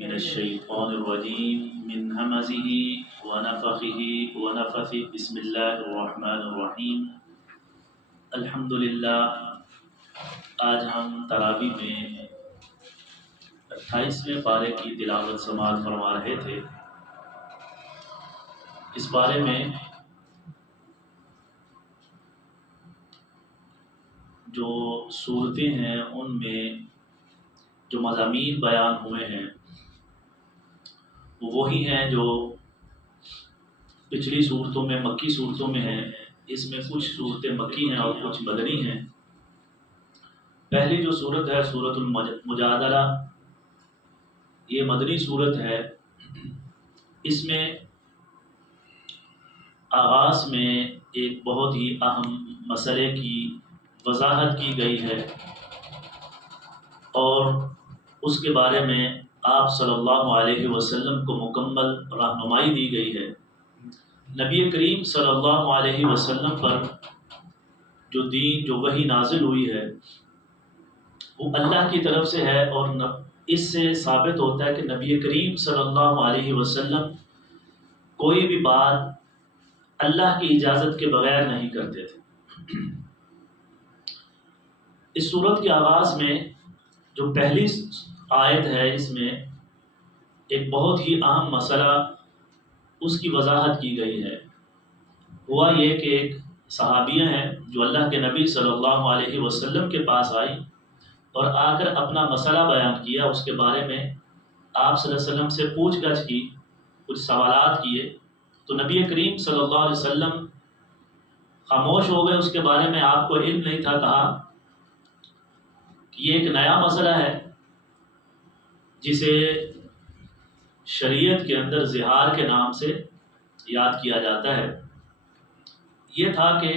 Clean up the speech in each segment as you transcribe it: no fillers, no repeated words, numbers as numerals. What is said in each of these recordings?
من الشيطان الرجيم من همزه ونفخه ونفثه بسم الله الرحمن الرحیم الحمدللہ۔ آج ہم تراویح میں 28ویں پارے کی تلاوت سماعت فرما رہے تھے۔ اس بارے میں جو صورتیں ہیں ان میں جو مضامین بیان ہوئے ہیں وہ وہی ہیں جو پچھلی صورتوں میں مکی صورتوں میں ہیں۔ اس میں کچھ صورتیں مکی ہیں اور کچھ مدنی ہیں۔ پہلی جو صورت ہے سورۃ المجادلہ، یہ مدنی صورت ہے۔ اس میں آغاز میں ایک بہت ہی اہم مسئلے کی وضاحت کی گئی ہے اور اس کے بارے میں آپ صلی اللہ علیہ وسلم کو مکمل رہنمائی دی گئی ہے۔ نبی کریم صلی اللہ علیہ وسلم پر جو دین جو وحی نازل ہوئی ہے وہ اللہ کی طرف سے ہے، اور اس سے ثابت ہوتا ہے کہ نبی کریم صلی اللہ علیہ وسلم کوئی بھی بات اللہ کی اجازت کے بغیر نہیں کرتے تھے۔ اس صورت کے آغاز میں جو پہلی آیت ہے اس میں ایک بہت ہی اہم مسئلہ اس کی وضاحت کی گئی ہے۔ ہوا یہ کہ ایک صحابیہ ہیں جو اللہ کے نبی صلی اللہ علیہ وسلم کے پاس آئی اور آ کر اپنا مسئلہ بیان کیا۔ اس کے بارے میں آپ صلی اللہ علیہ وسلم سے پوچھ گچھ کی، کچھ سوالات کیے تو نبی کریم صلی اللہ علیہ وسلم خاموش ہو گئے۔ اس کے بارے میں آپ کو علم نہیں تھا، کہا کہ یہ ایک نیا مسئلہ ہے جسے شریعت کے اندر زہار کے نام سے یاد کیا جاتا ہے۔ یہ تھا کہ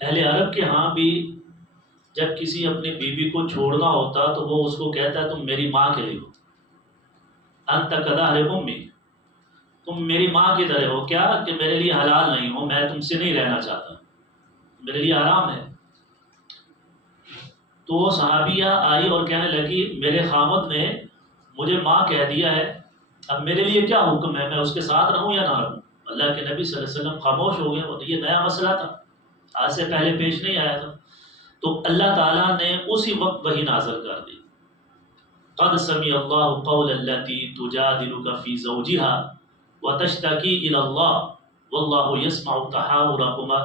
اہل عرب کے ہاں بھی جب کسی اپنی بیوی کو چھوڑنا ہوتا تو وہ اس کو کہتا ہے تم میری ماں کے لیے ہو، انت کظہر امی، تم میری ماں کی طرح ہو، کیا کہ میرے لیے حلال نہیں ہو، میں تم سے نہیں رہنا چاہتا، میرے لیے حرام ہے۔ تو وہ صحابیہ آئی اور کہنے لگی میرے خامد نے مجھے ماں کہہ دیا ہے، اب میرے لیے کیا حکم ہے، میں اس کے ساتھ رہوں یا نہ رہوں؟ اللہ کے نبی صلی اللہ علیہ وسلم خاموش ہو گئے، اور یہ نیا مسئلہ تھا، آج سے پہلے پیش نہیں آیا تھا۔ تو اللہ تعالیٰ نے اسی وقت وحی نازل کر دی، قد سمع اللہ قول التی تجادلک فی زوجہا وتشتکی الی اللہ واللہ یسمع تحاورکما۔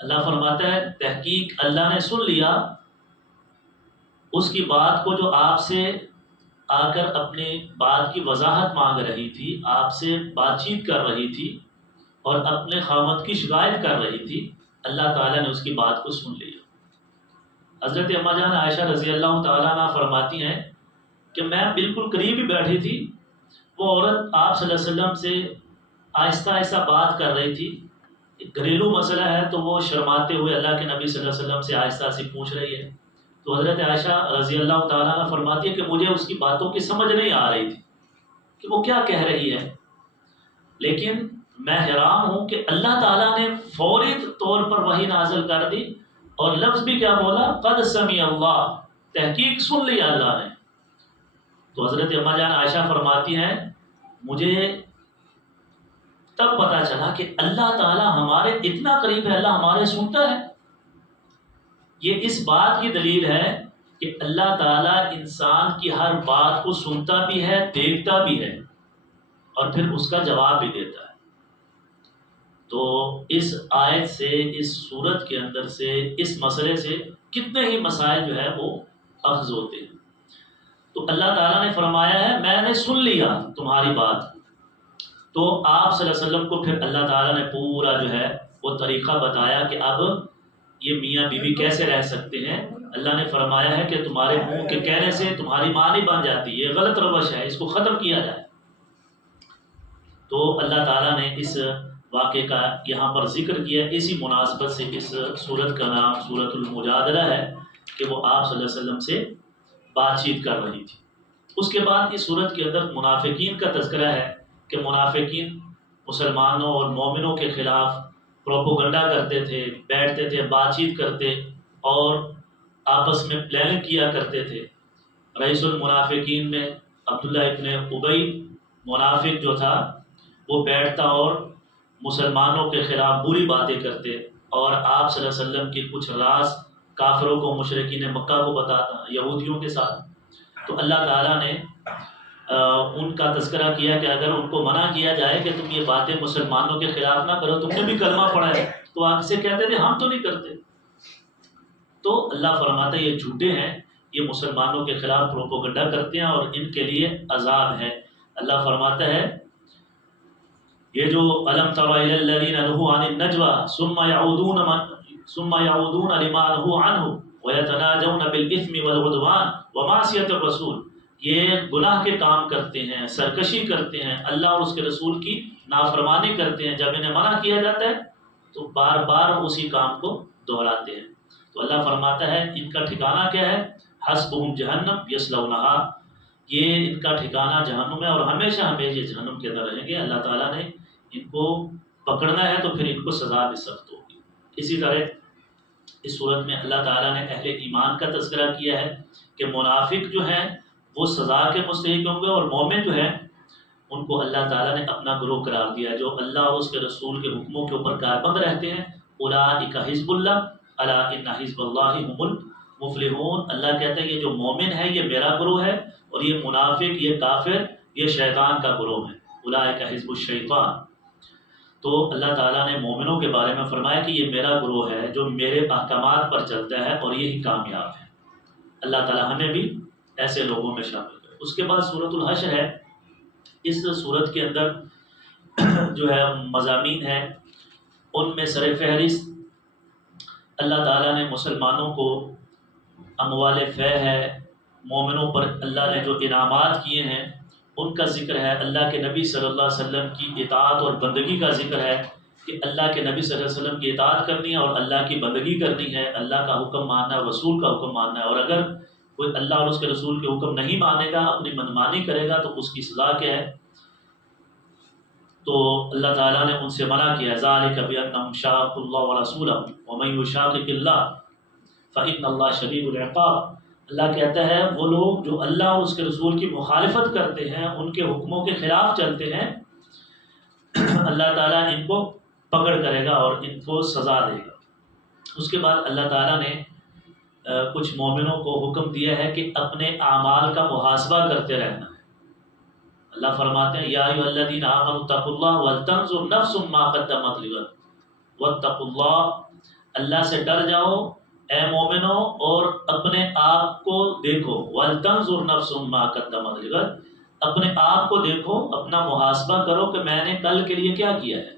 اللہ فرماتا ہے تحقیق اللہ نے سن لیا اس کی بات کو جو آپ سے آ کر اپنی بات کی وضاحت مانگ رہی تھی، آپ سے بات چیت کر رہی تھی اور اپنے خامد کی شکایت کر رہی تھی، اللہ تعالیٰ نے اس کی بات کو سن لیا۔ حضرت اما جان عائشہ رضی اللہ تعالیٰ عنہ فرماتی ہیں کہ میں بالکل قریب ہی بیٹھی تھی، وہ عورت آپ صلی اللہ علیہ وسلم سے آہستہ آہستہ بات کر رہی تھی، ایک گھریلو مسئلہ ہے تو وہ شرماتے ہوئے اللہ کے نبی صلی اللہ علیہ وسلم سے آہستہ سے پوچھ رہی ہے۔ تو حضرت عائشہ رضی اللہ تعالیٰ عنہ فرماتی ہے کہ مجھے اس کی باتوں کی سمجھ نہیں آ رہی تھی کہ وہ کیا کہہ رہی ہے، لیکن میں حیران ہوں کہ اللہ تعالیٰ نے فوری طور پر وحی نازل کر دی اور لفظ بھی کیا بولا، قد سمع اللہ، تحقیق سن لیا اللہ نے۔ تو حضرت اما جان عائشہ فرماتی ہیں مجھے تب پتہ چلا کہ اللہ تعالیٰ ہمارے اتنا قریب ہے، اللہ ہمارے سنتا ہے۔ یہ اس بات کی دلیل ہے کہ اللہ تعالیٰ انسان کی ہر بات کو سنتا بھی ہے، دیکھتا بھی ہے اور پھر اس کا جواب بھی دیتا ہے۔ تو اس آیت سے، اس صورت کے اندر سے، اس مسئلے سے کتنے ہی مسائل جو ہے وہ اخذ ہوتے ہیں۔ تو اللہ تعالیٰ نے فرمایا ہے میں نے سن لیا تمہاری بات، تو آپ صلی اللہ علیہ وسلم کو پھر اللہ تعالیٰ نے پورا جو ہے وہ طریقہ بتایا کہ اب یہ میاں بیوی کیسے رہ سکتے ہیں۔ اللہ نے فرمایا ہے کہ تمہارے منہ کے کہنے سے تمہاری ماں نہیں بن جاتی، یہ غلط روش ہے، اس کو ختم کیا جائے۔ تو اللہ تعالیٰ نے اس واقعے کا یہاں پر ذکر کیا، اسی مناسبت سے اس سورت کا نام سورۃ المجادلہ ہے کہ وہ آپ صلی اللہ علیہ وسلم سے بات چیت کر رہی تھی۔ اس کے بعد اس سورت کے اندر منافقین کا تذکرہ ہے کہ منافقین مسلمانوں اور مومنوں کے خلاف پروپوگنڈا کرتے تھے، بیٹھتے تھے، بات چیت کرتے اور آپس میں پلاننگ کیا کرتے تھے۔ رئیس المنافقین میں عبداللہ ابن ابی منافق جو تھا وہ بیٹھتا اور مسلمانوں کے خلاف بری باتیں کرتے اور آپ صلی اللہ علیہ وسلم کی کچھ راز کافروں کو مشرکین مکہ کو بتاتا یہودیوں کے ساتھ. تو اللہ تعالیٰ نے ان کا تذکرہ کیا کہ اگر ان کو منع کیا جائے کہ تم یہ باتیں مسلمانوں کے خلاف نہ کرو, تم نے بھی کلمہ پڑھا ہے, تو آپ سے کہتے تھے ہم تو نہیں کرتے. تو اللہ فرماتا ہے یہ جھوٹے ہیں, یہ مسلمانوں کے خلاف پروپوگنڈا کرتے ہیں اور ان کے لیے عذاب ہے. اللہ فرماتا ہے یہ جو الم تر الی الذین نہوا عن النجوى ثم يعودون لما نهوا عنه ويتناجون بالاثم والعدوان ومعصیة الرسول, یہ گناہ کے کام کرتے ہیں, سرکشی کرتے ہیں, اللہ اور اس کے رسول کی نافرمانی کرتے ہیں. جب انہیں منع کیا جاتا ہے تو بار بار اسی کام کو دہراتے ہیں. تو اللہ فرماتا ہے ان کا ٹھکانہ کیا ہے, حسبہم جہنم یصلونہا, یہ ان کا ٹھکانہ جہنم ہے اور ہمیشہ ہمیشہ جہنم کے اندر رہیں گے. اللہ تعالیٰ نے ان کو پکڑنا ہے تو پھر ان کو سزا بھی سخت ہوگی. اسی طرح اس صورت میں اللہ تعالیٰ نے اہل ایمان کا تذکرہ کیا ہے کہ منافق جو ہیں وہ سزا کے مستحق ہوں گے اور مومن جو ہیں ان کو اللہ تعالیٰ نے اپنا گروہ قرار دیا جو اللہ اور اس کے رسول کے حکموں کے اوپر کاربند رہتے ہیں. اولئک حزب اللہ الا ان حزب اللہ هم المفلحون. اللہ کہتا ہے یہ جو مومن ہے یہ میرا گروہ ہے اور یہ منافق یہ کافر یہ شیطان کا گروہ ہے. اولئک حزب الشیطان. تو اللہ تعالیٰ نے مومنوں کے بارے میں فرمایا کہ یہ میرا گروہ ہے جو میرے احکامات پر چلتا ہے اور یہی کامیاب ہے. اللہ تعالیٰ ہمیں بھی ایسے لوگوں میں شامل کرے. اس کے بعد سورۃ الحشر ہے. اس سورت کے اندر جو ہے مضامین ہیں, ان میں سر فہرست اللہ تعالیٰ نے مسلمانوں کو اموال فے ہے, مومنوں پر اللہ نے جو انعامات کیے ہیں ان کا ذکر ہے. اللہ کے نبی صلی اللہ علیہ وسلم کی اطاعت اور بندگی کا ذکر ہے کہ اللہ کے نبی صلی اللہ علیہ وسلم کی اطاعت کرنی ہے اور اللہ کی بندگی کرنی ہے, اللہ کا حکم ماننا ہے, رسول کا حکم ماننا ہے. اور اگر کوئی اللہ اور اس کے رسول کے حکم نہیں مانے گا, اپنی منمانی کرے گا تو اس کی سزا کیا ہے. تو اللہ تعالیٰ نے ان سے منع کیا, ذالک بأنہم شاقوا اللہ ورسولہ ومن یشاقق اللہ فإن اللہ شدید العقاب. اللہ کہتا ہے وہ لوگ جو اللہ اور اس کے رسول کی مخالفت کرتے ہیں, ان کے حکموں کے خلاف چلتے ہیں, اللہ تعالیٰ ان کو پکڑ کرے گا اور ان کو سزا دے گا. اس کے بعد اللہ تعالیٰ نے کچھ مومنوں کو حکم دیا ہے کہ اپنے اعمال کا محاسبہ کرتے رہنا ہے. اللہ فرماتے ہیں یا ایھا الذین آمنوا اتقوا اللہ ولتنظر نفس ما قدمت لغد واتقوا اللہ. اللہ سے ڈر جاؤ اے مومنو اور اپنے آپ کو دیکھو. ولتنظر نفس ما قدمت لغد, اپنے آپ کو دیکھو, اپنا محاسبہ کرو کہ میں نے کل کے لیے کیا کیا ہے,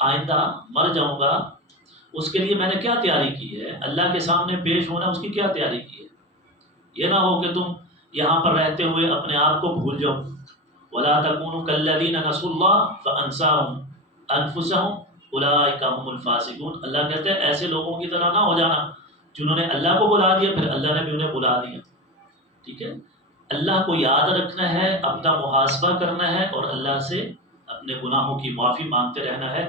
آئندہ مر جاؤں گا اس کے لیے میں نے کیا تیاری کی ہے, اللہ کے سامنے پیش ہونا اس کی کیا تیاری کی ہے. یہ نہ ہو کہ تم یہاں پر رہتے ہوئے اپنے آپ کو بھول جاؤ. ولا تکونوا کالذین نسوا اللہ فانساہم انفسہم اولئک هم الفاسقون. اللہ کہتے ہیں ایسے لوگوں کی طرح نہ ہو جانا جنہوں نے اللہ کو بلا دیا پھر اللہ نے بھی انہیں بلا دیا. ٹھیک ہے, اللہ کو یاد رکھنا ہے, اپنا محاسبہ کرنا ہے اور اللہ سے اپنے گناہوں کی معافی مانگتے رہنا ہے.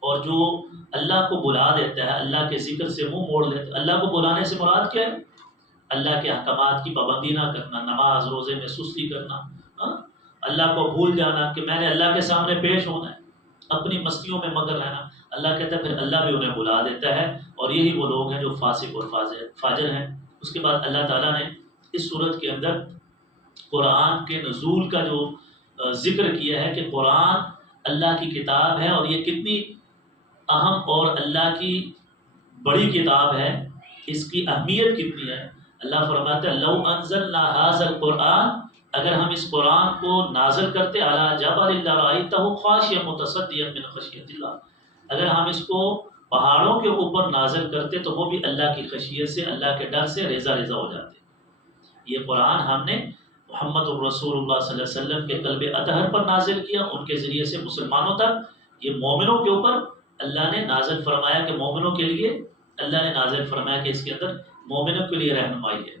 اور جو اللہ کو بلا دیتا ہے, اللہ کے ذکر سے منہ موڑ لیتا ہے, اللہ کو بلانے سے مراد کیا ہے, اللہ کے احکامات کی پابندی نہ کرنا, نماز روزے میں سستی کرنا, اللہ کو بھول جانا کہ میں نے اللہ کے سامنے پیش ہونا ہے, اپنی مستیوں میں مگن رہنا. اللہ کہتا ہے پھر اللہ بھی انہیں بلا دیتا ہے اور یہی وہ لوگ ہیں جو فاسق اور فاجر ہیں. اس کے بعد اللہ تعالیٰ نے اس صورت کے اندر قرآن کے نزول کا جو ذکر کیا ہے کہ قرآن اللہ کی کتاب ہے اور یہ کتنی اہم اور اللہ کی بڑی کتاب ہے, اس کی اہمیت کتنی ہے. اللہ فرماتا ہے لو انزلنا ھذا القرآن, اگر ہم اس قرآن کو نازل کرتے علی جبل لرأیتہ خاشعا متصدعا من خشیۃ اللہ, اگر ہم اس کو پہاڑوں کے اوپر نازل کرتے تو وہ بھی اللہ کی خشیت سے اللہ کے ڈر سے ریزہ ریزہ ہو جاتے. یہ قرآن ہم نے محمد الرسول اللہ صلی اللہ علیہ وسلم کے قلب اطہر پر نازل کیا, ان کے ذریعے سے مسلمانوں تک, یہ مومنوں کے اوپر اللہ نے نازل فرمایا کہ مومنوں کے لیے اللہ نے نازل فرمایا کہ اس کے اندر مومنوں کے لیے رہنمائی ہے.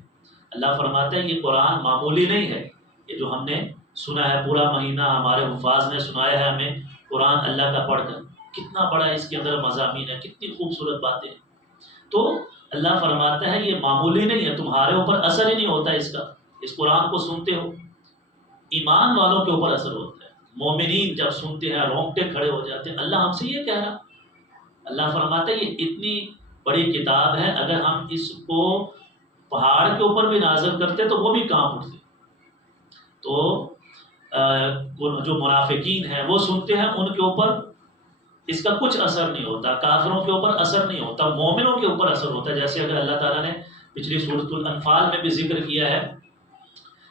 اللہ فرماتا ہے یہ قرآن معمولی نہیں ہے, یہ جو ہم نے سنا ہے پورا مہینہ ہمارے حفاظ نے سنایا ہے ہمیں قرآن اللہ کا پڑھ کر, کتنا بڑا اس کے اندر مضامین ہے, کتنی خوبصورت باتیں ہیں. تو اللہ فرماتا ہے یہ معمولی نہیں ہے, تمہارے اوپر اثر ہی نہیں ہوتا اس کا, اس قرآن کو سنتے ہو ایمان والوں کے اوپر اثر ہوتا ہے. مومنین جب سنتے ہیں رونگٹے کھڑے ہو جاتے ہیں. اللہ ہم سے یہ کہہ رہا. اللہ فرماتا ہے یہ اتنی بڑی کتاب ہے، اگر ہم اس کو پہاڑ کے اوپر بھی نازل کرتے تو وہ بھی کانپ اٹھتے. تو جو منافقین ہیں وہ سنتے ہیں، ان کے اوپر اس کا کچھ اثر نہیں ہوتا، کافروں کے اوپر اثر نہیں ہوتا، مومنوں کے اوپر اثر ہوتا ہے. جیسے اگر اللہ تعالیٰ نے پچھلی سورۃ الانفال میں بھی ذکر کیا ہے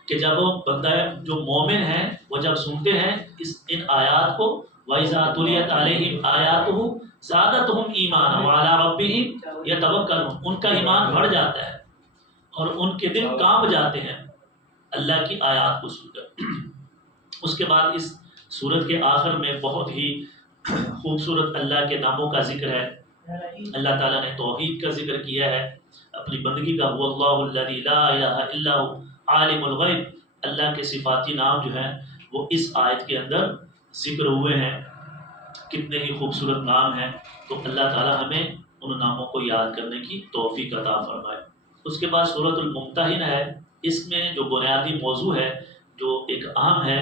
کہ جب بندہ جو مومن ہیں وہ جب سنتے ہیں ان آیات کو، وَإِذَا تُلِيَتْ عَلَيْهِمْ آيَاتُهُ زَادَتْهُمْ إِيمَانًا وَعَلَىٰ رَبِّهِمْ يَتَوَكَّلُونَ، ان کا ایمان بڑھ جاتا ہے اور ان کے دل کانپ جاتے ہیں اللہ کی آیات کو سن کر. اس کے بعد اس سورت کے آخر میں بہت ہی خوبصورت اللہ کے ناموں کا ذکر ہے. اللہ تعالیٰ نے توحید کا ذکر کیا ہے، اپنی بندگی کا. هو اللہ الذی لا الہ الا هو عالم الغیب. اللہ کے صفاتی نام جو ہیں وہ اس آیت کے اندر ذکر ہوئے ہیں. کتنے ہی خوبصورت نام ہیں. تو اللہ تعالیٰ ہمیں ان ناموں کو یاد کرنے کی توفیق عطا فرمائے. اس کے بعد سورۃ الممتحنہ ہے. اس میں جو بنیادی موضوع ہے جو ایک اہم ہے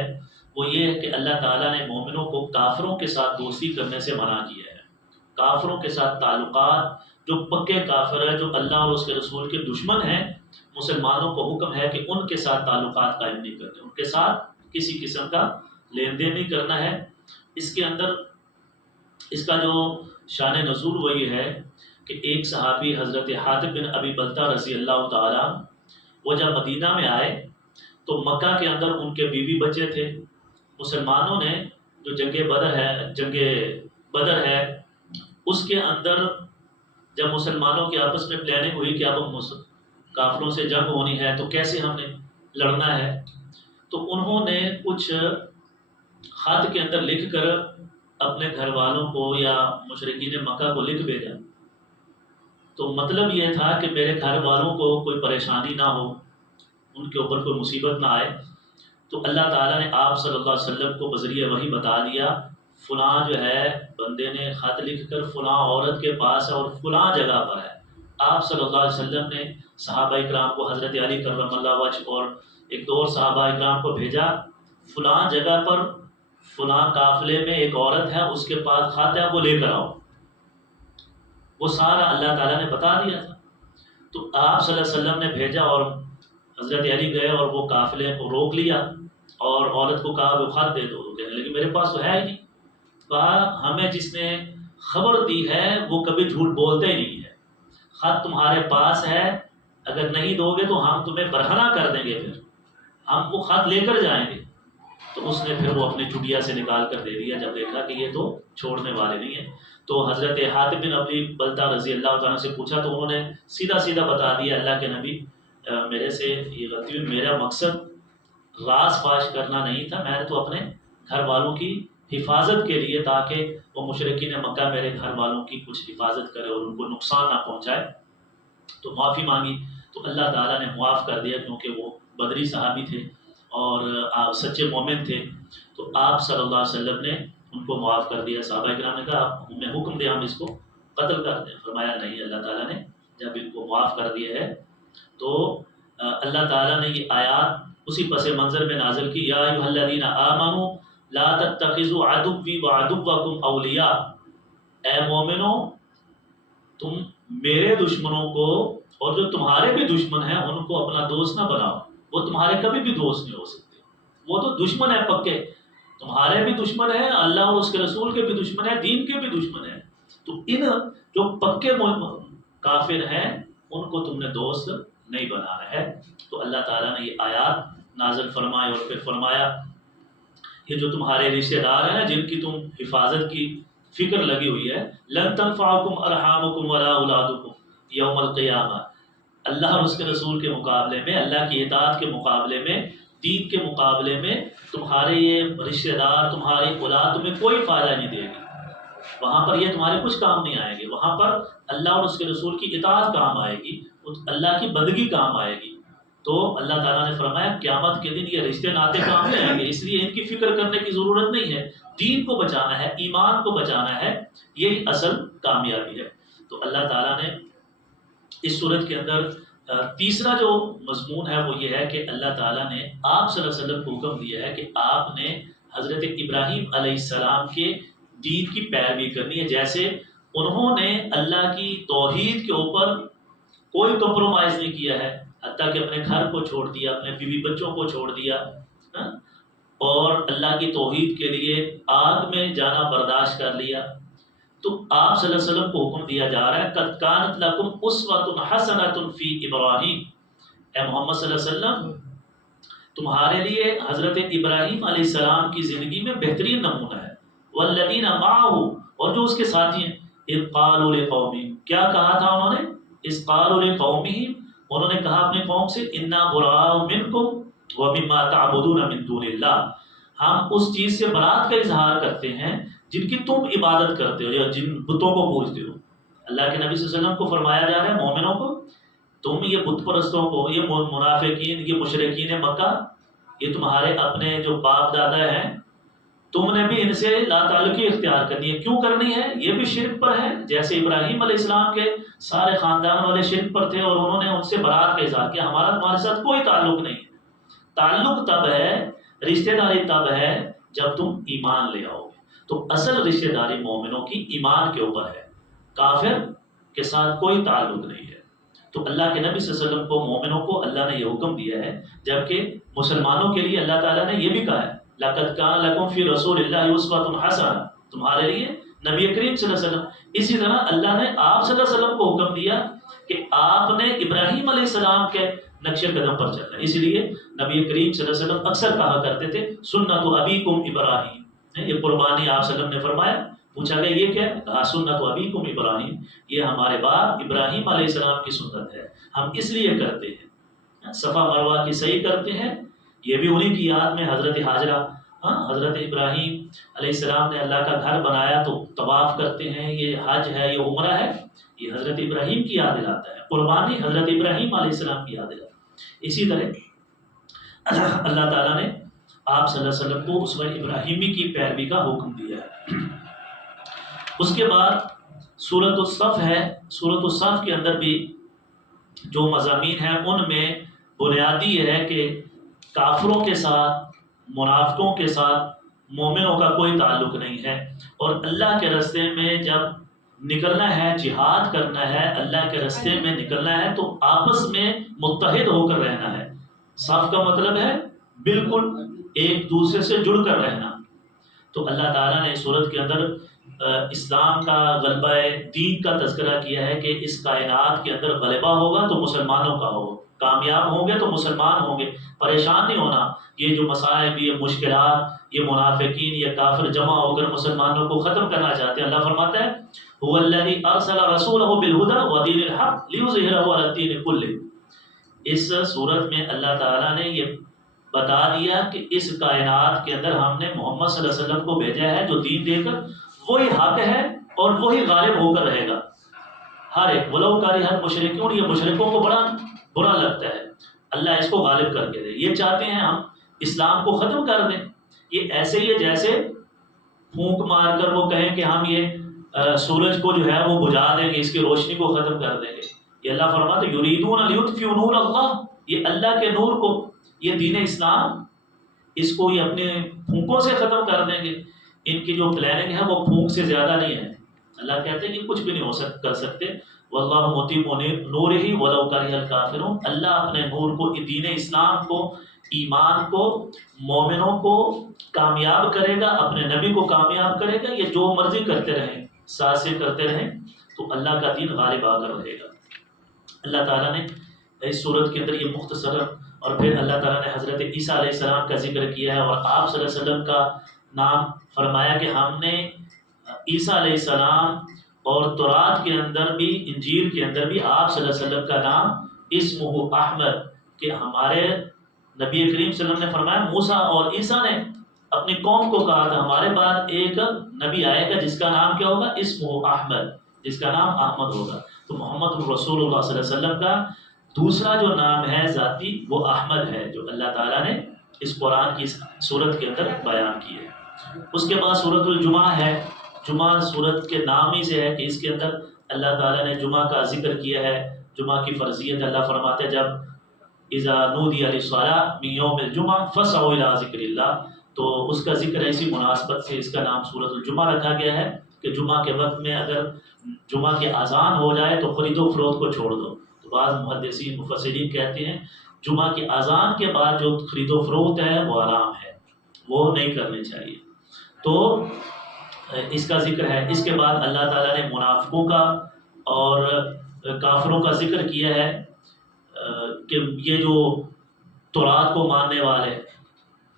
وہ یہ ہے کہ اللہ تعالیٰ نے مومنوں کو کافروں کے ساتھ دوستی کرنے سے منع کیا ہے. کافروں کے ساتھ تعلقات، جو پکے کافر ہیں، جو اللہ اور اس کے رسول کے دشمن ہیں، مسلمانوں کو حکم ہے کہ ان کے ساتھ تعلقات قائم نہیں کرتے، ان کے ساتھ کسی قسم کا لین دین نہیں کرنا ہے. اس کے اندر اس کا جو شان نزول وہ یہ ہے کہ ایک صحابی حضرت حاتب بن ابی بلتہ رضی اللہ تعالیٰ، وہ جب مدینہ میں آئے تو مکہ کے اندر ان کے بیوی بچے تھے. مسلمانوں نے جو جنگ بدر ہے اس کے اندر جب مسلمانوں کے آپس میں پلاننگ ہوئی کہ اب کافروں سے جنگ ہونی ہے تو کیسے ہم نے لڑنا ہے، تو انہوں نے کچھ خط کے اندر لکھ کر اپنے گھر والوں کو یا مشرکین مکہ کو لکھ بھیجا. تو مطلب یہ تھا کہ میرے گھر والوں کو کوئی پریشانی نہ ہو، ان کے اوپر کوئی مصیبت نہ آئے. تو اللہ تعالیٰ نے آپ صلی اللہ علیہ وسلم کو بذریعہ وحی بتا دیا فلاں جو ہے بندے نے خط لکھ کر فلاں عورت کے پاس ہے اور فلاں جگہ پر ہے. آپ صلی اللہ علیہ وسلم نے صحابہ اکرام کو، حضرت علی کرم اللہ وجہ اور ایک دو اور صحابہ اکرام کو بھیجا، فلاں جگہ پر فلاں قافلے میں ایک عورت ہے، اس کے پاس خط ہے، وہ لے کر آؤ. وہ سارا اللہ تعالیٰ نے بتا دیا تھا. تو آپ صلی اللہ علیہ وسلم نے بھیجا اور حضرت علی گئے اور وہ قافلے کو روک لیا اور عورت کو کہا وہ خط دے دو. لیکن میرے پاس تو ہے ہی نہیں. کہا ہمیں جس نے خبر دی ہے وہ کبھی جھوٹ بولتے ہی نہیں ہے. خط تمہارے پاس ہے، اگر نہیں دو گے تو ہم تمہیں برہنہ کر دیں گے، پھر ہم وہ خط لے کر جائیں گے. تو اس نے پھر وہ اپنی چٹیا سے نکال کر دے دیا جب دیکھا کہ یہ تو چھوڑنے والے نہیں ہیں. تو حضرت حاتب بن ابی بلتہ رضی اللہ تعالیٰ سے پوچھا تو انہوں نے سیدھا سیدھا بتا دیا اللہ کے نبی میرے سے یہ غلطی ہوئی، میرا مقصد راز فاش کرنا نہیں تھا، میں نے تو اپنے گھر والوں کی حفاظت کے لیے تاکہ وہ مشرکین مکہ میرے گھر والوں کی کچھ حفاظت کرے اور ان کو نقصان نہ پہنچائے. تو معافی مانگی تو اللہ تعالیٰ نے معاف کر دیا کیونکہ وہ بدری صحابی تھے اور سچے مومن تھے. تو آپ صلی اللہ علیہ وسلم نے ان کو معاف کر دیا. صحابہ اکرام نے کہا ہمیں حکم دے ہم اس کو قتل کر دیں. فرمایا نہیں، اللہ تعالیٰ نے جب ان کو معاف کر دیا ہے تو اللہ تعالیٰ نے یہ آیات اسی پس منظر میں نازل کی. یا ایھا الذین آمنوا لا تتخذوا عدوی وعدوکم اولیاء. اے مومنو تم میرے دشمنوں کو اور جو تمہارے بھی دشمن ہیں ان کو اپنا دوست نہ بناؤ. وہ تمہارے کبھی بھی دوست نہیں ہو سکتے، وہ تو دشمن ہے پکے. تمہارے بھی دشمن ہیں، اللہ اور اس کے رسول کے بھی دشمن ہیں، دین کے بھی دشمن ہیں. تو ان جو پکے کافر ہیں ان کو تم نے دوست نہیں بنانا ہے. تو اللہ تعالیٰ نے یہ آیات نازل فرمائے اور پھر فرمایا یہ جو تمہارے رشتہ دار ہیں جن کی تم حفاظت کی فکر لگی ہوئی ہے، لن تنفعکم ارحامکم ولا اولادکم یوم القیامہ. اللہ اور اس کے رسول کے مقابلے میں، اللہ کی اطاعت کے مقابلے میں، دین کے مقابلے میں تمہارے یہ رشتہ دار، تمہاری اولاد تمہیں کوئی فائدہ نہیں دے گی. وہاں پر یہ تمہارے کچھ کام نہیں آئے گی. وہاں پر اللہ اور اس کے رسول کی اطاعت کام آئے گی، اللہ کی بندگی کام آئے گی. تو اللہ تعالیٰ نے فرمایا قیامت کے دن یہ رشتے ناطے کام نہیں آئیں گے، اس لیے ان کی فکر کرنے کی ضرورت نہیں ہے. دین کو بچانا ہے، ایمان کو بچانا ہے، یہی اصل کامیابی ہے. تو اللہ تعالیٰ نے اس صورت کے اندر تیسرا جو مضمون ہے وہ یہ ہے کہ اللہ تعالیٰ نے آپ صلی اللہ علیہ وسلم کو حکم دیا ہے کہ آپ نے حضرت ابراہیم علیہ السلام کے دین کی پیروی کرنی ہے، جیسے انہوں نے اللہ کی توحید کے اوپر کوئی کمپرومائز نہیں کیا ہے، حتیٰ کہ اپنے گھر کو چھوڑ دیا، اپنے بیوی بچوں کو چھوڑ دیا، ہاں، اور اللہ کی توحید کے لیے آگ میں جانا برداشت کر لیا۔ تو آپ صلی اللہ علیہ وسلم کو حکم دیا جا رہا ہے قد کانت لکم اسوۃ حسنۃ فی ابراہیم، اے محمد صلی اللہ علیہ وسلم تمہارے لیے حضرت ابراہیم علیہ السلام کی زندگی میں بہترین نمونہ ہے، والذین معہ، اور جو اس کے ساتھی ہیں، اذ قالوا لقومہم، کیا کہا تھا انہوں نے، اذ قالوا لقومہم، انہوں نے کہا اپنے قوم سے، انا براء منکم ومما تعبدون من دون اللہ، ہم اس چیز سے برات کا اظہار کرتے ہیں جن کی تم عبادت کرتے ہو یا جن بتوں کو پوجتے ہو۔ اللہ کے نبی صلی اللہ علیہ وسلم کو فرمایا جا رہا ہے مومنوں کو، تم یہ بت پرستوں کو، یہ منافقین، یہ مشرکین مکہ، یہ تمہارے اپنے جو باپ دادا ہیں، تم نے بھی ان سے لا تعلقی اختیار کرنی ہے۔ کیوں کرنی ہے؟ یہ بھی شرک پر ہے، جیسے ابراہیم علیہ السلام کے سارے خاندان والے شرک پر تھے اور انہوں نے ان سے برات کا اظہار کیا، ہمارا تمہارے ساتھ کوئی تعلق نہیں ہے۔ تعلق تب ہے، رشتہ داری تب ہے جب تم ایمان لے آؤ گے۔ تو اصل رشتہ داری مومنوں کی ایمان کے اوپر ہے، کافر کے ساتھ کوئی تعلق نہیں ہے۔ تو اللہ کے نبی صلی اللہ علیہ وسلم کو، مومنوں کو اللہ نے یہ حکم دیا ہے، جبکہ مسلمانوں کے لیے اللہ تعالیٰ نے یہ بھی کہا ہے لَقَدْ كَانَ لَكُمْ فِي رَسُولِ اللَّهِ أُسْوَةٌ حَسَنَةٌ، تمہارے لیے نبی کریم صلی اللہ علیہ وسلم۔ اسی طرح اللہ نے آپ صلی اللہ علیہ وسلم کو حکم دیا کہ آپ نے ابراہیم علیہ السلام کے نقش قدم پر چلنا ہے۔ اسی لیے نبی کریم صلی اللہ علیہ وسلم اکثر کہا کرتے تھے سنت ابیکم ابراہیم، یہ قربانی آپ صلی اللہ علیہ وسلم نے فرمایا۔ پوچھا گیا یہ کیا؟ کہا سنت ابیکم ابراہیم، یہ ہمارے باپ ابراہیم علیہ السلام کی سنت ہے، ہم اس لیے کرتے ہیں، صفا مروہ کی صحیح کرتے ہیں، یہ بھی انہی کی یاد میں حضرت حاجرہ، حضرت ابراہیم علیہ السلام نے اللہ کا گھر بنایا تو طواف کرتے ہیں، یہ حج ہے، یہ عمرہ ہے، یہ حضرت ابراہیم کی یاد دلاتا ہے، قربانی حضرت ابراہیم علیہ السلام کی یاد دلاتا ہے۔ اسی طرح اللہ تعالیٰ نے آپ صلی اللہ علیہ وسلم کو اسوہ ابراہیمی کی پیروی کا حکم دیا ہے۔ اس کے بعد سورۃ الصف ہے، سورۃ الصف کے اندر بھی جو مضامین ہیں ان میں بنیادی یہ ہے کہ کافروں کے ساتھ، منافقوں کے ساتھ مومنوں کا کوئی تعلق نہیں ہے، اور اللہ کے راستے میں جب نکلنا ہے، جہاد کرنا ہے، اللہ کے راستے میں نکلنا ہے تو آپس میں متحد ہو کر رہنا ہے۔ صف کا مطلب ہے بالکل ایک دوسرے سے جڑ کر رہنا۔ تو اللہ تعالیٰ نے سورت کے اندر اسلام کا غلبہ دین کا تذکرہ کیا ہے کہ اس کائنات کے اندر غلبہ ہوگا تو مسلمانوں کا ہوگا، کامیاب ہوں گے تو مسلمان ہوں گے، پریشان نہیں ہونا۔ یہ جو مصائب، یہ مشکلات، یہ منافقین، یہ کافر جمع ہو کر مسلمانوں کو ختم کرنا چاہتے ہیں، اللہ فرماتا ہے هو الذی ارسل رسولہ بالہدی ودین الحق لیظہرہ علی الدین کلہ۔ اس صورت میں اللہ تعالیٰ نے یہ بتا دیا کہ اس کائنات کے اندر ہم نے محمد صلی اللہ علیہ وسلم کو بھیجا ہے جو دین دے کر وہی حق ہے اور وہی غالب ہو کر رہے گا۔ ہر ایک ولو کارہ المشرکون، یہ مشرکوں کو بڑا برا لگتا ہے، اللہ اس کو غالب کر کے دے، یہ چاہتے ہیں ہم اسلام کو ختم کر دیں۔ یہ ایسے ہی ہے جیسے پھونک مار کر وہ کہیں کہ ہم یہ سورج کو جو ہے وہ بجھا دیں گے، اس کی روشنی کو ختم کر دیں گے۔ یہ اللہ فرماتا ہے یریدون لیطفئوا نور اللہ، یہ اللہ کے نور کو، یہ دین اسلام، اس کو یہ اپنے پھونکوں سے ختم کر دیں گے۔ ان کی جو پلاننگ ہے وہ پھونک سے زیادہ نہیں ہے۔ اللہ کہتے ہیں کہ کچھ بھی نہیں کر سکتے، واللہ متم نورہ ولو کرہ الکافرون، اللہ اپنے نور کو، دین اسلام کو، ایمان کو، مومنوں کو کامیاب کرے گا، اپنے نبی کو کامیاب کرے گا۔ یہ جو مرضی کرتے رہیں، سازشیں کرتے رہیں تو اللہ کا دین غالب آ کر رہے گا۔ اللہ تعالیٰ نے اس صورت کے اندر یہ مختصر، اور پھر اللہ تعالیٰ نے حضرت عیسیٰ علیہ السلام کا ذکر کیا ہے اور آپ صلی اللہ علیہ وسلم کا نام فرمایا کہ ہم نے عیسیٰ علیہ السلام اور تورات کے اندر بھی، انجیل کے اندر بھی آپ صلی اللہ علیہ وسلم کا نام اسمہ احمد، کہ ہمارے نبی کریم صلی اللہ علیہ وسلم نے فرمایا موسیٰ اور عیسیٰ نے اپنی قوم کو کہا تھا ہمارے بعد ایک نبی آئے گا جس کا نام کیا ہوگا؟ اسمہ احمد، جس کا نام احمد ہوگا۔ تو محمد رسول اللہ صلی اللہ علیہ وسلم کا دوسرا جو نام ہے ذاتی وہ احمد ہے، جو اللہ تعالیٰ نے اس قرآن کی صورت کے اندر بیان کی ہے۔ اس کے بعد سورۃ الجمعہ ہے۔ جمعہ سورت کے نام ہی سے ہے کہ اس کے اندر اللہ تعالیٰ نے جمعہ کا ذکر کیا ہے، جمعہ کی فرضیت اللہ فرماتے ہیں جب اذا نودی للصلاۃ من یوم الجمعہ فاسعوا الی ذکر اللہ، تو اس کا ذکر ایسی مناسبت سے اس کا نام سورۃ الجمعہ رکھا گیا ہے کہ جمعہ کے وقت میں اگر جمعہ کی اذان ہو جائے تو خرید و فروخت کو چھوڑ دو۔ تو بعض محدثین مفسرین کہتے ہیں جمعہ کی اذان کے بعد جو خرید و فروخت ہے وہ حرام ہے، وہ نہیں کرنے چاہیے۔ تو اس کا ذکر ہے۔ اس کے بعد اللہ تعالیٰ نے منافقوں کا اور کافروں کا ذکر کیا ہے کہ یہ جو تورات کو ماننے والے،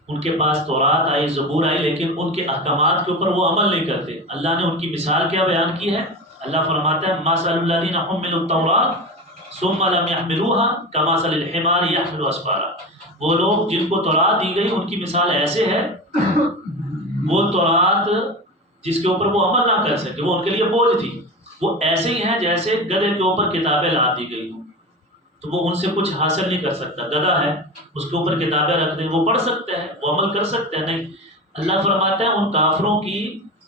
ان کے پاس تورات آئی، زبور آئی، لیکن ان کے احکامات کے اوپر وہ عمل نہیں کرتے۔ اللہ نے ان کی مثال کیا بیان کی ہے؟ اللہ فرماتا ہے مثل الذین حملوا التوراۃ ثم لم يحملوها كمثل الحمار يحمل اسفارا، وہ لوگ جن کو تورات دی گئی ان کی مثال ایسے ہے، وہ تورات جس کے اوپر وہ عمل نہ کر سکے، وہ ان کے لیے بوجھ تھی، وہ ایسے ہی ہیں جیسے گدھے کے اوپر کتابیں لا دی گئی ہوں، تو وہ ان سے کچھ حاصل نہیں کر سکتا۔ گدھا ہے، اس کے اوپر کتابیں رکھ دیں، وہ پڑھ سکتا ہے، وہ عمل کر سکتا ہے؟ نہیں۔ اللہ فرماتا ہے ان کافروں کی،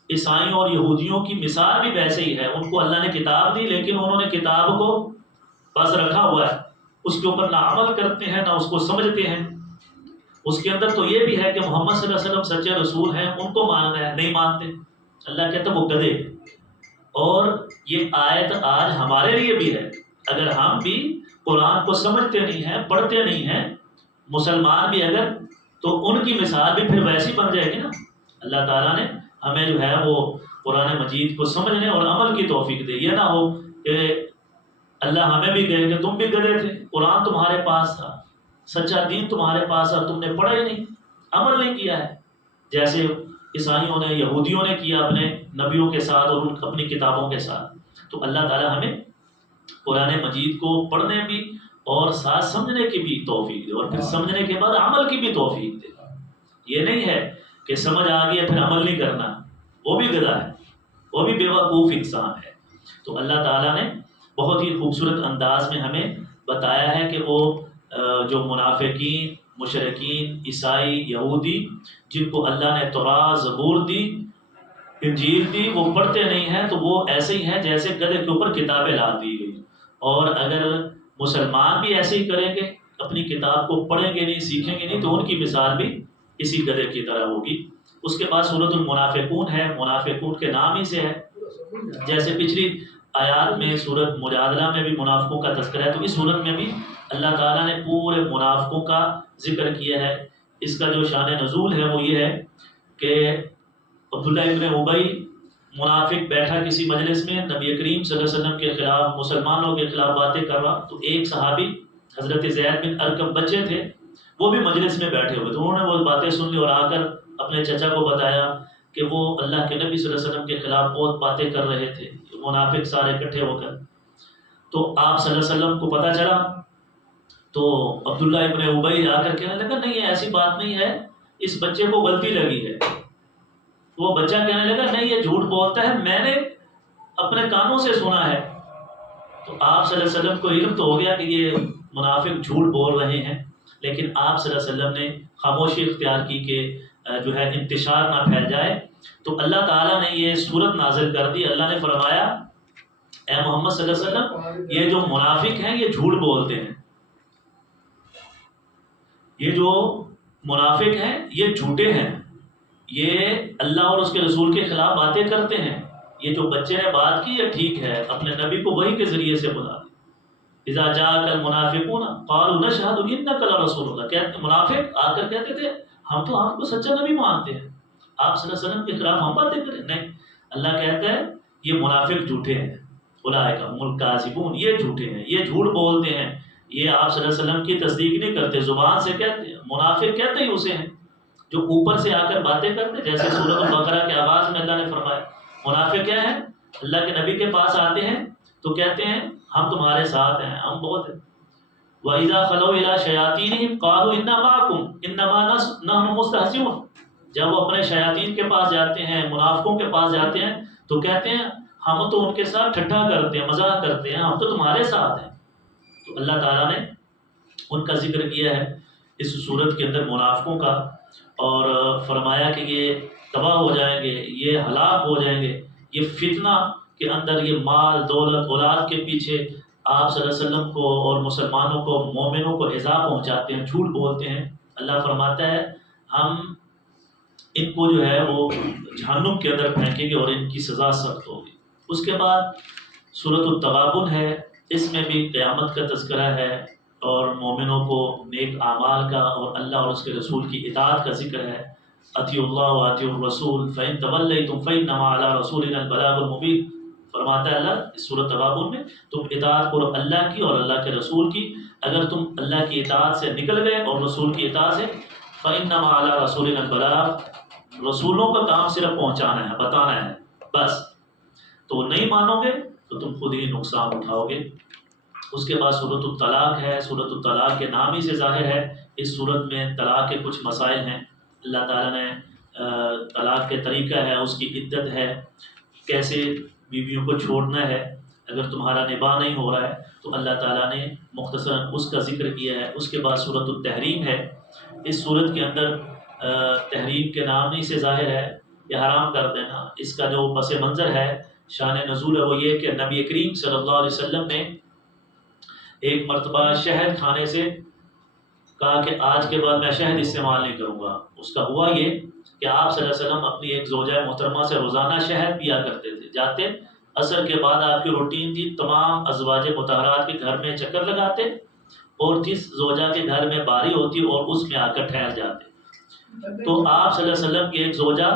عیسائیوں اور یہودیوں کی مثال بھی ویسے ہی ہے۔ ان کو اللہ نے کتاب دی لیکن انہوں نے کتاب کو بس رکھا ہوا ہے، اس کے اوپر نہ عمل کرتے ہیں نہ اس کو سمجھتے ہیں۔ اس کے اندر تو یہ بھی ہے کہ محمد صلی اللہ علیہ وسلم سچے رسول ہیں، ان کو ماننا ہے، نہیں مانتے۔ اللہ کہتا ہے وہ گدھے۔ اور یہ آیت آج ہمارے لیے بھی ہے، اگر ہم بھی قرآن کو سمجھتے نہیں ہیں، پڑھتے نہیں ہیں، مسلمان بھی اگر، تو ان کی مثال بھی پھر ویسی بن جائے گی نا۔ اللہ تعالیٰ نے ہمیں جو ہے وہ قرآن مجید کو سمجھنے اور عمل کی توفیق دے۔ یہ نہ ہو کہ اللہ ہمیں بھی کہے کہ تم بھی گدھے تھے، قرآن تمہارے پاس تھا، سچا دین تمہارے پاس تھا، تم نے پڑھا ہی نہیں، عمل نہیں کیا ہے، جیسے عیسائیوں نے، یہودیوں نے کیا اپنے نبیوں کے ساتھ اور اپنی کتابوں کے ساتھ۔ تو اللہ تعالیٰ ہمیں قرآن مجید کو پڑھنے بھی اور ساتھ سمجھنے کی بھی توفیق دے، اور پھر سمجھنے کے بعد عمل کی بھی توفیق دے۔ یہ نہیں ہے کہ سمجھ آ گیا پھر عمل نہیں کرنا، وہ بھی گدھا ہے، وہ بھی بیوقوف انسان ہے۔ تو اللہ تعالیٰ نے بہت ہی خوبصورت انداز میں ہمیں بتایا ہے کہ وہ جو منافقین، مشرکین، عیسائی، یہودی، جن کو اللہ نے تورات، زبور دی، انجیل دی، وہ پڑھتے نہیں ہیں، تو وہ ایسے ہی ہیں جیسے گدھے کے اوپر کتابیں لا دی گئی۔ اور اگر مسلمان بھی ایسے ہی کریں گے، اپنی کتاب کو پڑھیں گے نہیں، سیکھیں گے نہیں، تو ان کی مثال بھی اسی گدھے کی طرح ہوگی۔ اس کے بعد سورۃ المنافقون ہے، منافقون کے نام ہی سے ہے، جیسے پچھلی آیات میں سورۃ مجادلہ میں بھی منافقوں کا تذکرہ ہے، تو اس سورت میں بھی اللہ تعالیٰ نے پورے منافقوں کا ذکر کیا ہے۔ اس کا جو شان نزول ہے وہ یہ ہے کہ عبداللہ ابن ابی منافق بیٹھا کسی مجلس میں، نبی کریم صلی اللہ علیہ وسلم کے خلاف، مسلمانوں کے خلاف باتیں کر رہا، تو ایک صحابی حضرت زید بن ارقم بچے تھے، وہ بھی مجلس میں بیٹھے ہوئے، تو انہوں نے وہ باتیں سن لی اور آ کر اپنے چچا کو بتایا کہ وہ اللہ کے نبی صلی اللہ علیہ وسلم کے خلاف بہت باتیں کر رہے تھے، منافق سارے اکٹھے ہو کر۔ تو آپ صلی اللہ علیہ وسلم کو پتہ چلا، تو عبداللہ ابن ابی آ کر کہنے لگا نہیں ایسی بات نہیں ہے، اس بچے کو غلطی لگی ہے۔ وہ بچہ کہنے لگا نہیں یہ جھوٹ بولتا ہے، میں نے اپنے کانوں سے سنا ہے۔ تو آپ صلی اللہ علیہ وسلم کو علم تو ہو گیا کہ یہ منافق جھوٹ بول رہے ہیں، لیکن آپ صلی اللہ علیہ وسلم نے خاموشی اختیار کی کہ جو ہے انتشار نہ پھیل جائے۔ تو اللہ تعالیٰ نے یہ صورت نازل کر دی، اللہ نے فرمایا اے محمد صلی اللہ علیہ وسلم یہ جو منافق ہیں یہ جھوٹ بولتے ہیں، یہ جو منافق ہیں یہ جھوٹے ہیں، یہ اللہ اور اس کے رسول کے خلاف باتیں کرتے ہیں۔ یہ جو بچے نے بات کی یہ ٹھیک ہے، اپنے نبی کو وحی کے ذریعے سے بلا دی۔ اذا جاءک المنافقون قالوا نشهد انک لرسول اللہ، کہتے منافق آ کر کہتے تھے ہم تو آپ کو سچا نبی مانتے ہیں، آپ صلی اللہ علیہ وسلم کے خلاف ہم باتیں کریں؟ نہیں، اللہ کہتا ہے یہ منافق جھوٹے ہیں، اولئک هم الکاذبون، یہ جھوٹے ہیں، یہ جھوٹ بولتے ہیں، یہ آپ صلی اللہ علیہ وسلم کی تصدیق نہیں کرتے، زبان سے کہتے ہیں۔ منافق کہتے ہی اسے ہیں جو اوپر سے آ کر باتیں کرتے، جیسے سورۃ البقرہ کے آغاز میں اللہ نے فرمایا منافق کیا ہے، اللہ کے نبی کے پاس آتے ہیں تو کہتے ہیں ہم تمہارے ساتھ ہیں، ہم بہت ہیں۔ وَإِذَا خَلَوْا إِلَىٰ شَيَاطِينِهِمْ قَالُوا إِنَّا مَعَكُمْ إِنَّمَا نَحْنُ مُسْتَهْزِئُونَ، جب وہ اپنے شیاطین کے پاس جاتے ہیں، منافقوں کے پاس جاتے ہیں تو کہتے ہیں ہم تو ان کے ساتھ ٹھٹھا کرتے ہیں، مزاح کرتے ہیں، ہم تو تمہارے ساتھ ہیں۔ تو اللہ تعالیٰ نے ان کا ذکر کیا ہے اس صورت کے اندر منافقوں کا، اور فرمایا کہ یہ تباہ ہو جائیں گے، یہ ہلاک ہو جائیں گے، یہ فتنہ کے اندر، یہ مال دولت اولاد کے پیچھے آپ صلی اللہ علیہ وسلم کو اور مسلمانوں کو مومنوں کو ایذا پہنچاتے ہیں، جھوٹ بولتے ہیں، اللہ فرماتا ہے ہم ان کو جو ہے وہ جہنم کے اندر پھینکیں گے اور ان کی سزا سخت ہوگی۔ اس کے بعد سورۃ التغابن ہے، اس میں بھی قیامت کا تذکرہ ہے اور مومنوں کو نیک اعمال کا اور اللہ اور اس کے رسول کی اطاعت کا ذکر ہے۔ اطیعوا اللہ واطیعوا الرسول فإن تولیتم فإنما علی رسولنا البلاغ المبین، فرماتا ہے اللہ اس سورۃ تغابن میں تم اطاعت کرو اللہ کی اور اللہ کے رسول کی، اگر تم اللہ کی اطاعت سے نکل گئے اور رسول کی اطاعت سے، فإنما علی رسولنا البلاغ، رسولوں کا کام صرف پہنچانا ہے، بتانا ہے بس، تو نہیں مانو گے تو تم خود ہی نقصان اٹھاؤ گے۔ اس کے بعد سورۃ الطلاق ہے، سورۃ الطلاق کے نام ہی سے ظاہر ہے اس سورت میں طلاق کے کچھ مسائل ہیں، اللہ تعالیٰ نے طلاق کے طریقہ ہے، اس کی عدت ہے، کیسے بیویوں کو چھوڑنا ہے اگر تمہارا نباہ نہیں ہو رہا ہے، تو اللہ تعالیٰ نے مختصراً اس کا ذکر کیا ہے۔ اس کے بعد سورۃ التحریم ہے، اس سورت کے اندر تحریم کے نام ہی سے ظاہر ہے یہ حرام کر دینا، اس کا جو پس منظر ہے، شان نزول ہے، وہ یہ کہ نبی کریم صلی اللہ علیہ وسلم نے ایک مرتبہ شہد کھانے سے کہا کہ آج کے بعد میں شہد استعمال نہیں کروں گا۔ اس کا ہوا یہ کہ آپ صلی اللہ علیہ وسلم اپنی ایک زوجہ محترمہ سے روزانہ شہد پیا کرتے تھے، جاتے عصر کے بعد آپ کی روٹین تھی تمام ازواج مطہرات کے گھر میں چکر لگاتے اور جس زوجہ کے گھر میں باری ہوتی اور اس میں آ کر ٹھہر جاتے۔ تو آپ صلی اللہ علیہ وسلم کی ایک زوجہ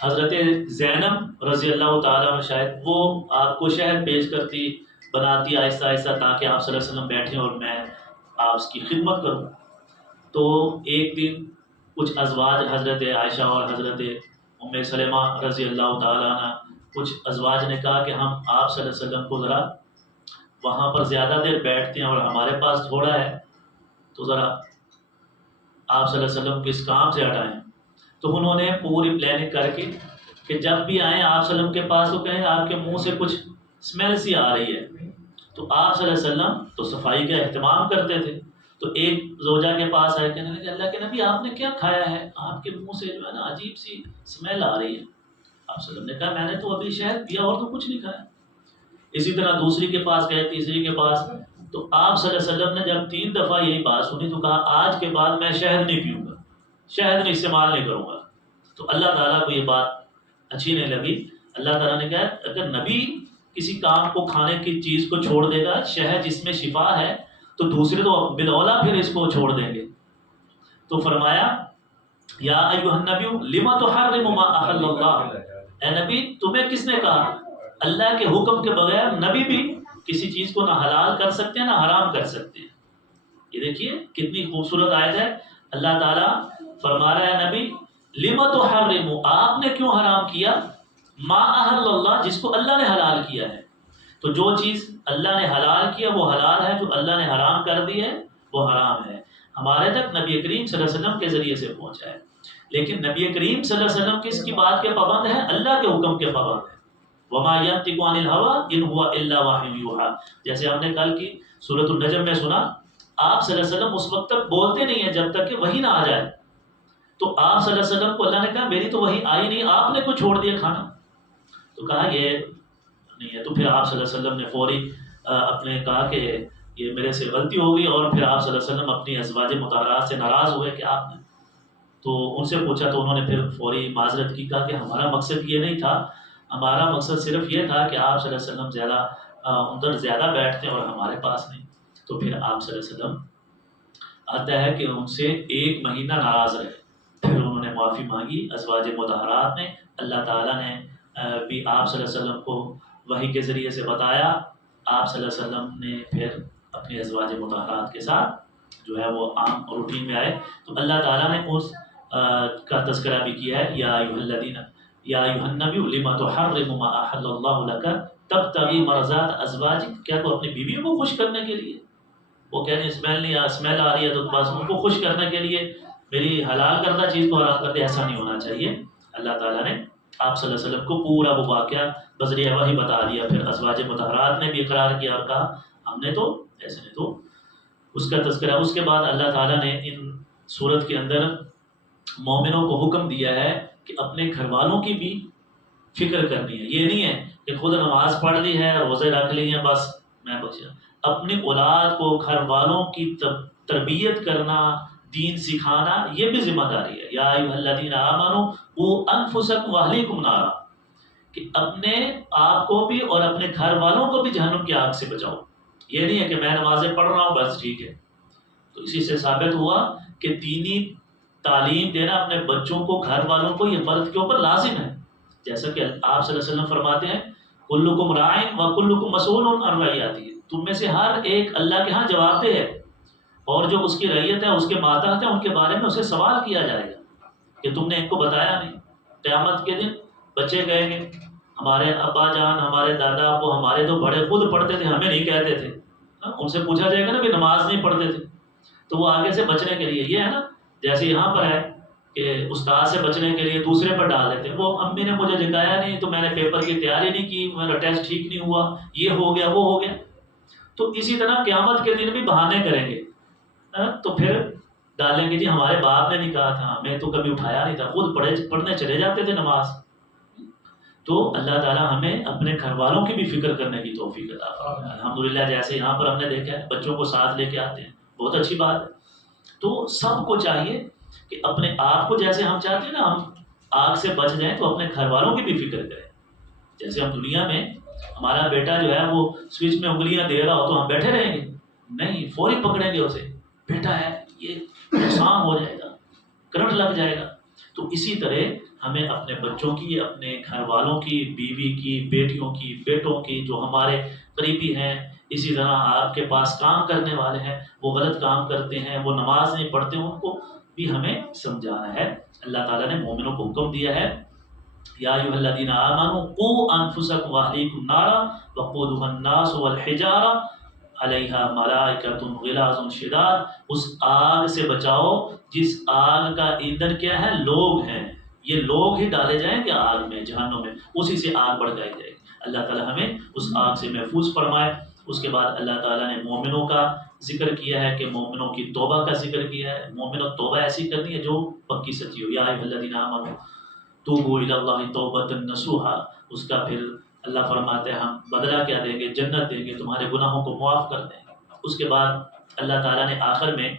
حضرت زینب رضی اللہ تعالیٰ عنہ، شاید وہ آپ کو شہد پیش کرتی، بناتی آہستہ آہستہ تاکہ آپ صلی اللہ علیہ وسلم بیٹھیں اور میں آپ کی خدمت کروں۔ تو ایک دن کچھ ازواج، حضرت عائشہ اور حضرت ام سلمہ رضی اللہ تعالیٰ عنہ، کچھ ازواج نے کہا کہ ہم آپ صلی اللہ علیہ وسلم کو ذرا وہاں پر زیادہ دیر بیٹھتے ہیں اور ہمارے پاس تھوڑا ہے، تو ذرا آپ صلی اللہ علیہ وسلم کو اس کام سے ہٹائیں۔ تو انہوں نے پوری پلاننگ کر کے کہ جب بھی آئیں آپ صلی اللہ علیہ وسلم کے پاس تو کہیں آپ کے منہ سے کچھ اسمیل سی آ رہی ہے، تو آپ صلی اللہ علیہ وسلم تو صفائی کا اہتمام کرتے تھے، تو ایک زوجہ کے پاس آئے کہنے لگے اللہ کے نبی آپ نے کیا کھایا ہے، آپ کے منہ سے جو ہے نا عجیب سی اسمیل آ رہی ہے۔ آپ صلی اللہ علیہ وسلم نے کہا میں نے تو ابھی شہد پیا اور تو کچھ نہیں کھایا۔ اسی طرح دوسری کے پاس گئے، تیسری کے پاس، تو آپ صلی اللہ علیہ وسلم نے جب 3 دفعہ یہی بات سنی تو کہا آج کے بعد میں شہد نہیں پیوں گا، شہد میں استعمال نہیں کروں گا۔ تو اللہ تعالیٰ کو یہ بات اچھی نہیں لگی، اللہ تعالیٰ نے کہا اگر نبی کسی کام کو کھانے کی چیز کو چھوڑ دے گا، شہد جس میں شفا ہے، تو دوسرے تو بالاولیٰ پھر اس کو چھوڑ دیں گے۔ تو فرمایا یا ایھا النبی لما تحرم ما احل اللہ، اے نبی تمہیں کس نے کہا، اللہ کے حکم کے بغیر نبی بھی کسی چیز کو نہ حلال کر سکتے ہیں نہ حرام کر سکتے ہیں۔ یہ دیکھیے کتنی خوبصورت آیت ہے، اللہ تعالیٰ فرما رہا ہے نبی لما تحرم، آپ نے کیوں حرام کیا، ما احل اللہ، جس کو اللہ نے حلال کیا ہے۔ تو جو چیز اللہ نے حلال کیا وہ حلال ہے، جو اللہ نے حرام کر دی ہے وہ حرام ہے۔ ہمارے تک نبی کریم صلی اللہ علیہ وسلم کے ذریعے سے پہنچا ہے، لیکن نبی کریم صلی اللہ علیہ وسلم کس کی بات کے پابند ہیں، اللہ کے حکم کے پابند ہیں۔ وما ينطق عن الهوى ان هو الا وحی یوحى، جیسے ہم نے کل کی سورۃ النجم میں سنا، آپ صلی اللہ علیہ وسلم اس وقت تک بولتے نہیں ہیں جب تک کہ وحی نہ آ جائے۔ تو آپ صلی اللہ علیہ وسلم کو اللہ نے کہا میری تو وحی آئی نہیں، آپ نے کو چھوڑ دیا کھانا، تو کہا یہ نہیں ہے۔ تو پھر آپ صلی اللہ علیہ وسلم نے فوری اپنے کہا کہ یہ میرے سے غلطی ہو گئی، اور پھر آپ صلی اللہ علیہ وسلم اپنی ازواج مطہرات سے ناراض ہوئے کہ آپ نے، تو ان سے پوچھا تو انہوں نے پھر فوری معذرت کی، کہا کہ ہمارا مقصد یہ نہیں تھا، ہمارا مقصد صرف یہ تھا کہ آپ صلی اللہ علیہ وسلم زیادہ اندر زیادہ بیٹھتے ہیں اور ہمارے پاس نہیں۔ تو پھر آپ صلی اللہ علیہ وسلم آتا ہے کہ ان سے 1 مہینہ ناراض رہے، پھر انہوں نے معافی مانگی ازواج مطہرات نے، اللہ تعالیٰ نے بھی آپ صلی اللہ علیہ وسلم کو وحی کے ذریعے سے بتایا، آپ صلی اللہ علیہ وسلم نے پھر اپنی ازواج مطہرات کے ساتھ جو ہے وہ عام روٹین میں آئے، تو اللہ تعالیٰ نے اس کا تذکرہ بھی کیا ہے، یا ایھا الذین یا ایھا النبی لما تحرم ما احل اللہ لک تبتغی مرضات ازواجک، کیا تو اپنی بیویوں کو خوش کرنے کے لیے، وہ کہہ رہے ہیں اسمیل آ رہی ہے تو بس ان کو خوش کرنے کے لیے میری حلال کردہ چیز کو حرام کرتے، ایسا نہیں ہونا چاہیے۔ اللہ تعالیٰ نے آپ صلی اللہ علیہ وسلم کو پورا وہ واقعہ بذریعہ وحی بتا دیا، پھر ازواج مطہرات نے بھی اقرار کیا اور کہا ہم نے تو ایسے نہیں، تو اس کا تذکرہ۔ اس کے بعد اللہ تعالیٰ نے ان صورت کے اندر مومنوں کو حکم دیا ہے کہ اپنے گھر والوں کی بھی فکر کرنی ہے، یہ نہیں ہے کہ خود نماز پڑھ لی ہے، روزے رکھ لی ہیں، بس میں بخشا. اپنی اولاد کو، گھر والوں کی تربیت کرنا، دین سکھانا، یہ بھی ذمہ داری ہے. یا ایھا الذین آمنوا قوا انفسکم واہلیکم نارا، کہ اپنے آپ کو بھی اور اپنے گھر والوں کو بھی جہنم کی آگ سے بچاؤ. یہ نہیں ہے کہ میں نمازیں پڑھ رہا ہوں بس ٹھیک ہے. تو اسی سے ثابت ہوا کہ دینی تعلیم دینا اپنے بچوں کو، گھر والوں کو، یہ مرد کے اوپر لازم ہے. جیسا کہ آپ صلی اللہ علیہ وسلم فرماتے ہیں کلکم راع و کلکم مسئول عن رعیتہ، تم میں سے ہر ایک اللہ کے ہاں جواب دہ ہے، اور جو اس کی رعیت ہے، اس کے ماتحت ہیں، ان کے بارے میں اسے سوال کیا جائے گا کہ تم نے ان کو بتایا نہیں. قیامت کے دن بچے کہیں گے ہمارے ابا جان، ہمارے دادا ابو، ہمارے تو بڑے خود پڑھتے تھے، ہمیں نہیں کہتے تھے. ان سے پوچھا جائے گا نا کہ نماز نہیں پڑھتے تھے، تو وہ آگے سے بچنے کے لیے، یہ ہے نا جیسے یہاں پر ہے کہ استاد سے بچنے کے لیے دوسرے پر ڈال دیتے ہیں. وہ امی نے مجھے لکھایا نہیں تو میں نے پیپر کی تیاری نہیں کی، میرا ٹیسٹ ٹھیک نہیں ہوا، یہ ہو گیا وہ ہو گیا. تو اسی طرح قیامت کے دن بھی بہانے کریں گے، تو پھر ڈالیں گے جی ہمارے باپ نے نہیں کہا تھا، ہمیں تو کبھی اٹھایا نہیں تھا، خود پڑھنے چلے جاتے تھے نماز. تو اللہ تعالیٰ ہمیں اپنے گھر والوں کی بھی فکر کرنے کی توفیق عطا فرمائے. الحمدللہ جیسے یہاں پر ہم نے دیکھا ہے بچوں کو ساتھ لے کے آتے ہیں، بہت اچھی بات ہے. تو سب کو چاہیے کہ اپنے آپ کو، جیسے ہم چاہتے ہیں نا ہم آگ سے بچ جائیں، تو اپنے گھر والوں کی بھی فکر کریں. جیسے ہم دنیا میں ہمارا بیٹا جو ہے وہ سوئچ میں انگلیاں دے رہا ہو تو ہم بیٹھے رہیں گے؟ نہیں، فوری پکڑیں گے اسے، بیٹا ہے یہ نقصان ہو جائے گا، کرنٹ لگ جائے گا. تو اسی طرح ہمیں اپنے بچوں کی، اپنے گھر والوں کی، بیوی کی، بیٹیوں کی، بیٹوں کی، جو ہمارے قریبی ہیں، اسی طرح آپ کے پاس کام کرنے والے ہیں، وہ غلط کام کرتے ہیں، وہ نماز نہیں پڑھتے، ان کو بھی ہمیں سمجھانا ہے. اللہ تعالیٰ نے مومنوں کو حکم دیا ہے یا ایھا الذین آمنوا قوا انفسکم واہلیکم نارا وقودھا الناس والحجارہ علیہا ملائکۃ غلاظ شداد، اس آگ سے بچاؤ جس آگ کا ایندھن کیا ہے؟ لوگ ہیں. یہ لوگ ہی ڈالے جائیں گے آگ میں، جہنم میں، اسی سے آگ بڑھائی جائے گی. اللہ تعالیٰ ہمیں اس آگ سے محفوظ فرمائے. اس کے بعد اللہ تعالیٰ نے مومنوں کا ذکر کیا ہے کہ مومنوں کی توبہ کا ذکر کیا ہے. مومنوں توبہ ایسی کرنی ہے جو پکی سچی ہو. یا ایھا الذین آمنوا توبوا الی اللہ توبۃ نصوحا. اس کا پھر اللہ فرماتے ہیں ہم بدلہ کیا دیں گے؟ جنت دیں گے، تمہارے گناہوں کو معاف کر دیں گے. اس کے بعد اللہ تعالیٰ نے آخر میں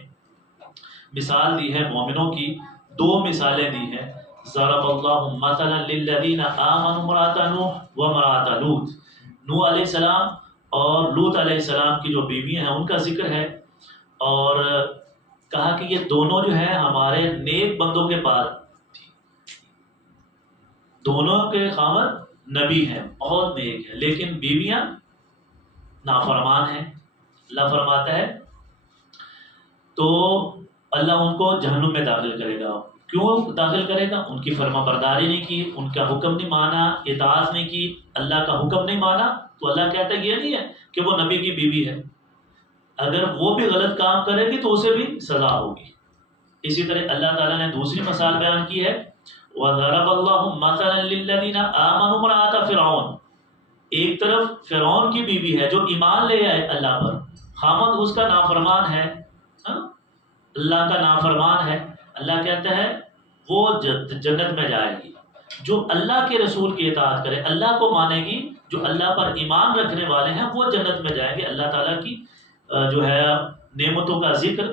مثال دی ہے مومنوں کی، دو مثالیں دی ہیں. ضرب اللہ مثلا للذین آمنوا امرأۃ نوح وامرأۃ لوط. نوح علیہ السلام اور لوط علیہ السلام کی جو بیویاں ہیں ان کا ذکر ہے، اور کہا کہ یہ دونوں جو ہیں ہمارے نیک بندوں کے بعد تھی. دونوں کے خاوند نبی ہیں، بہت نیک ہیں، لیکن بیویاں نافرمان ہیں. اللہ فرماتا ہے تو اللہ ان کو جہنم میں داخل کرے گا. کیوں داخل کرے گا؟ ان کی فرما برداری نہیں کی، ان کا حکم نہیں مانا، اطاعت نہیں کی، اللہ کا حکم نہیں مانا. تو اللہ کہتا ہے یہ نہیں ہے کہ وہ نبی کی بیوی ہے، اگر وہ بھی غلط کام کرے گی تو اسے بھی سزا ہوگی. اسی طرح اللہ تعالیٰ نے دوسری مثال بیان کی ہے وَضَرَبَ اللَّهُ مَثَلًا لِلَّذِينَ آمَنُوا امْرَأَتَ فِرْعَوْنَ. ایک طرف فرعون کی بیوی ہے جو ایمان لے آئے اللہ پر، خامد اس کا نافرمان ہے، اللہ کا نافرمان ہے. اللہ کہتا ہے وہ جنت میں جائے گی. جو اللہ کے رسول کی اطاعت کرے، اللہ کو مانے گی، جو اللہ پر ایمان رکھنے والے ہیں، وہ جنت میں جائیں گے. اللہ تعالیٰ کی جو ہے نعمتوں کا ذکر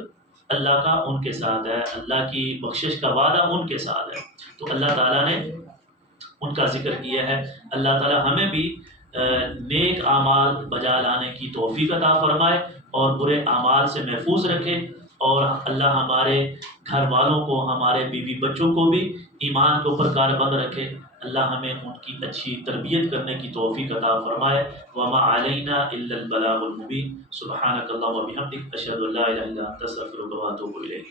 اللہ کا ان کے ساتھ ہے، اللہ کی بخشش کا وعدہ ان کے ساتھ ہے. تو اللہ تعالیٰ نے ان کا ذکر کیا ہے. اللہ تعالیٰ ہمیں بھی نیک اعمال بجا لانے کی توفیق عطا فرمائے اور برے اعمال سے محفوظ رکھے، اور اللہ ہمارے گھر والوں کو، ہمارے بیوی بچوں کو بھی ایمان کے اوپر کاربند رکھے. اللہ ہمیں ان کی اچھی تربیت کرنے کی توفیق عطا فرمائے. وما علینا الا البلاغ المبین. سبحانک اللہم وبحمدک اشہد ان لا الہ الا انت استغفرک واتوب الیک.